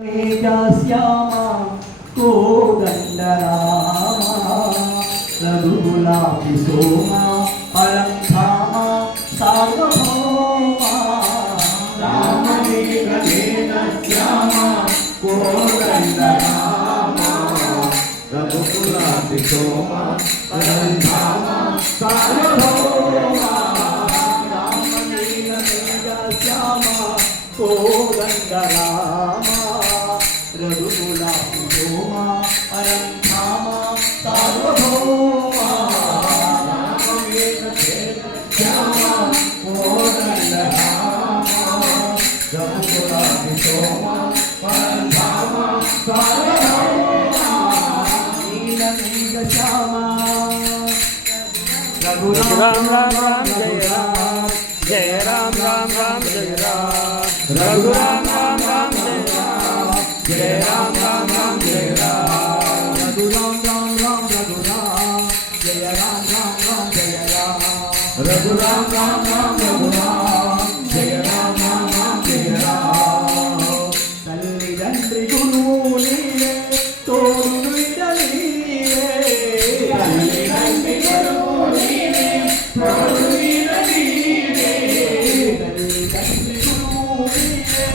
श्यामा कोदंडरामा रघुकुलापि सोमा परं धामा सार्वभौमा राममेघमेघ श्यामा कोदंडरामा रघुकुलापि सोमा परं धामा सार्वभौमा राममेघमेघ श्यामा कोदंडरामा रघुकुलापि सोमा परं धामा सार्वभौमा श्यामा कोदंडरामा रघुकुलापि सोमा परं धामा सार्वभौमा नीलमेघ श्यामा राम राम राम जय राम राम राम जय राम रघु राम राम राम जय राम राम राम जय राम रघु राम राम राम रघु राम जय राम राम राम जय राम रघु राम राम राम रघु राम जय राम राम राम जय राम तल्लिदंड्रि गुरुवु नीवे तोडु इडलीवे तल्लिदंड्रि गुरुवु नीवे तोडु इडलीवे तल्लिदंड्रि गुरुवु नीवे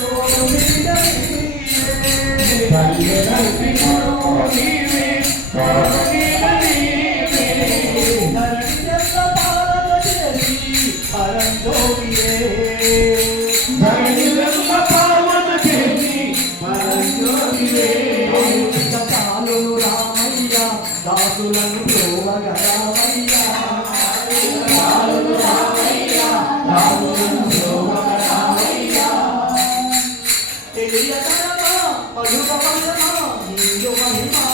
तोडु इडलीवे तल्लिदंड्रि गुरुवु नीवे तोडु इडलीवे धरणियల్ల पालన చేసి పరంజోగిరే ధరణియల్ల పాలన చేసి పరంజోగిరే పాలు రామయ్య దాసులను ప్రోవగా రామయ్య పాలు రామయ్య రాములను ప్రోవగా రామయ్య తెలియకరమా పలుకవలమా నీయు మహిమా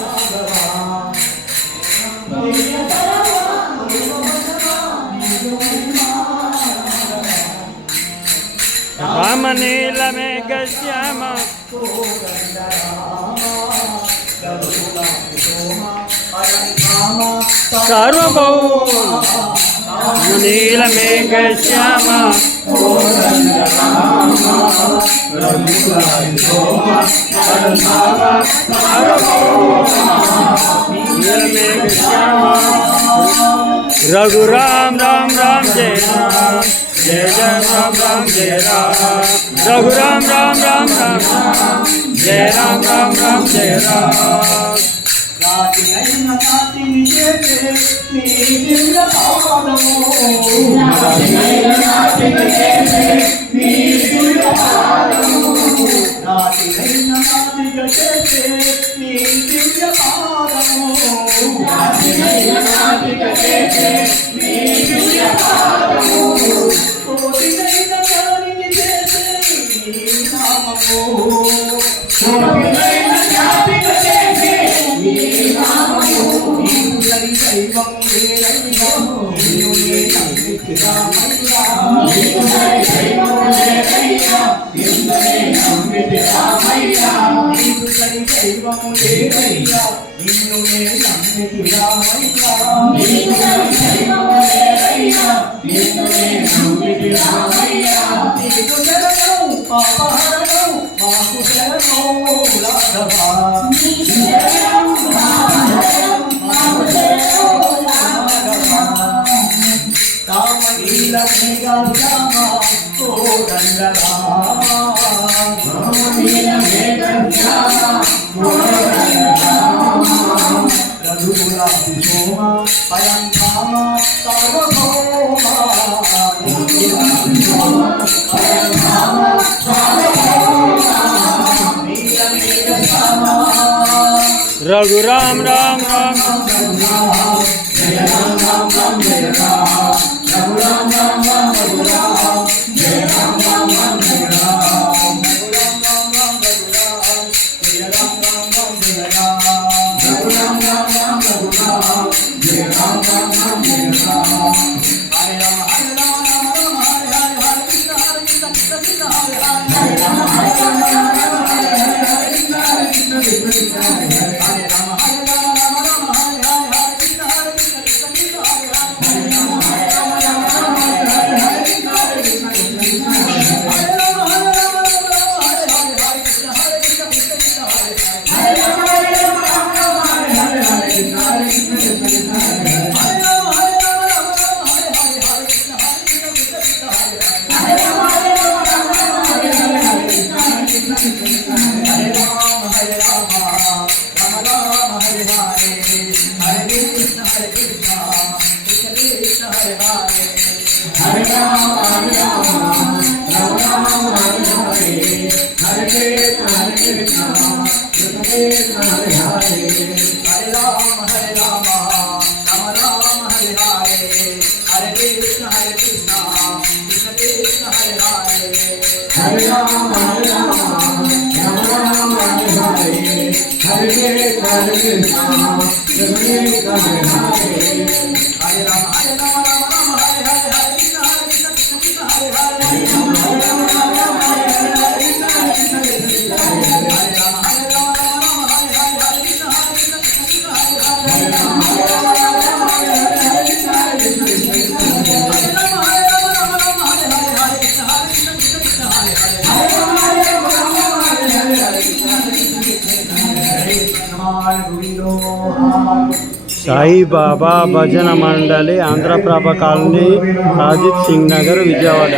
రాఘవా తెలియకరమా పలుకవలమా నీయు మహిమా రామ నీల మేఘ శ్యామ సార్వభౌమ నీల మేఘ శ్యామ నీల మేఘ శ్యామ रघु राम राम राम जय राम जय जय राम राम जय राम रघु राम राम राम राम जय राम राम राम जय राम రాతినైన కాతిని చేసే నీ దివ్య పాదము రాతినైన కాతిని చేసే నీ దివ్య పాదము రాతినైన కాతిగా చేసే నీ దివ్య పాదము రాతినైన కాతిగా చేసే నీ దివ్య పాదము కోటినైన కాతిని చేసే నీ నామము కోటినైన కాతిగా చేసే నీ నామము నీవులని దైవం వేరయ్యా నీవు నే నమ్మితి రామయ్యా నీవులని దైవం వేరయ్యా నిన్నునే నమ్మితి రామయ్యా నీవులని దైవం వేరయ్యా నిన్ను నే నమ్మితి రామయ్యా నీవులని దైవం వేరయ్యా నిన్నునే నమ్మితి రామయ్యా నీకు శరణం పాపహరణం మాకు శరణం రాఘవా రామలీల మేఘ శ్యామ కోదండ రామ రామలీల మేఘ శ్యామ కోదండ రామ రఘుకులాపి సోమ పరం ధామ సార్వభౌమ రఘుకులాపి సోమ పరం ధామ సార్వభౌమ నీల మేఘ శ్యామ रघु राम राम राम जय राम राम राम जय राम रघु राम राम राम रघु राम जय राम राम राम जय राम रघु राम राम राम रघु राम जय राम राम राम जय राम हरे राम हरे राम राम राम हरे हरे हरे कृष्ण कृष्ण कृष्ण हरे हरे हरे राम हरे राम राम राम हरे हरे हरे कृष्ण कृष्ण कृष्ण हरे हरे हरे राम हरे राम राम राम हरे हरे हरे कृष्ण कृष्ण कृष्ण సాయిబాబా భజన మండలి ఆంధ్రప్రభ కాలనీ అజిత్ సింగ్ నగర్ విజయవాడ.